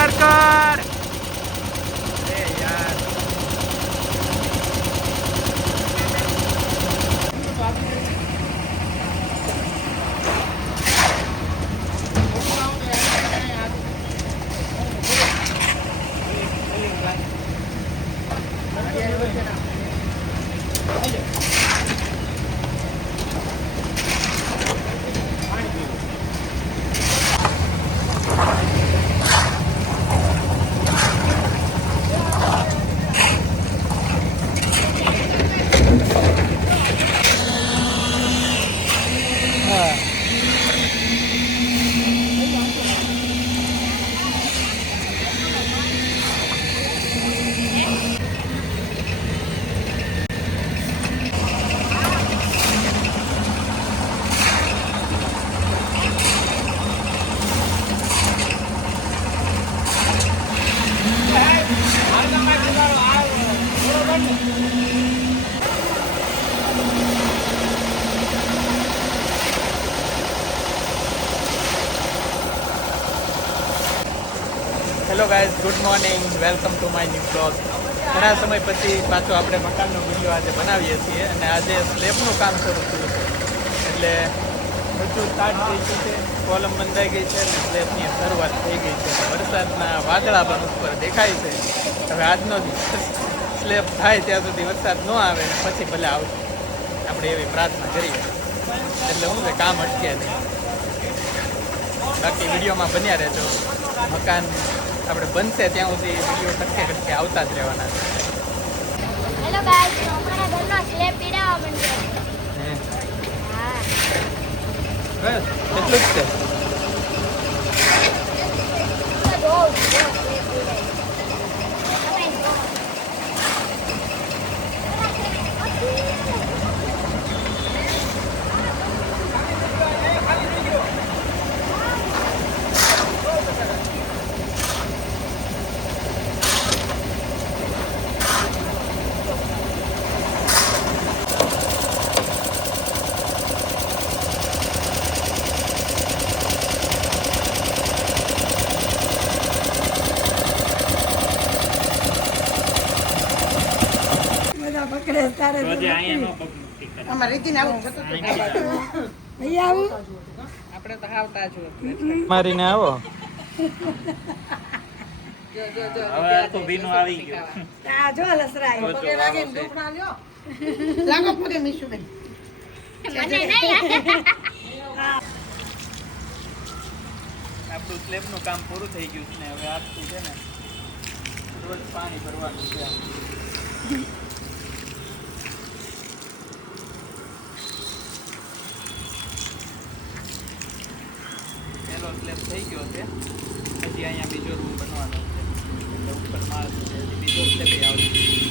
Worker એ યાર hello guys, good morning, welcome to my new blog. ઘણા સમય પછી પાછો આપણે મકાનનો વિડીયો આજે બનાવીએ છીએ અને આજે સ્લેબનું કામ શરૂ થયું છે એટલે બધું સ્ટાર્ટ થઈ ગયું છે, કોલમ બંધાઈ ગઈ છે અને સ્લેબની શરૂઆત થઈ ગઈ છે. વરસાદના વાદળા પણ ઉપર દેખાય છે. હવે આજનો સ્લેબ થાય ત્યાં સુધી વરસાદ ન આવે ને પછી ભલે આવશે, આપણે એવી પ્રાર્થના કરીએ. એટલે હું કે કામ અટકે નહીં. બાકી વિડીયોમાં બન્યા રહેજો. મકાન આપણે બનશે ત્યાં સુધી વિડીયો ટકે આવતા જ રહેવાના છે. હેલો ગાઈસ, અમારા ઘરનો સ્લેબ પીડાવા માંડ્યો છે. હા, બસ એટલું જ છે. તો જો મારીને આવો. આપણું સ્લેબનું કામ પૂરું થઈ ગયું છે ને હવે આજથી છે ને રોજ પાણી ભરવાનું છે. પહેલો સ્લેબ થઈ ગયો છે, હજી અહીંયા બીજો રૂમ બનવાનો છે એટલે ઉપર માળ છે, બીજો સ્લેબ આવશે.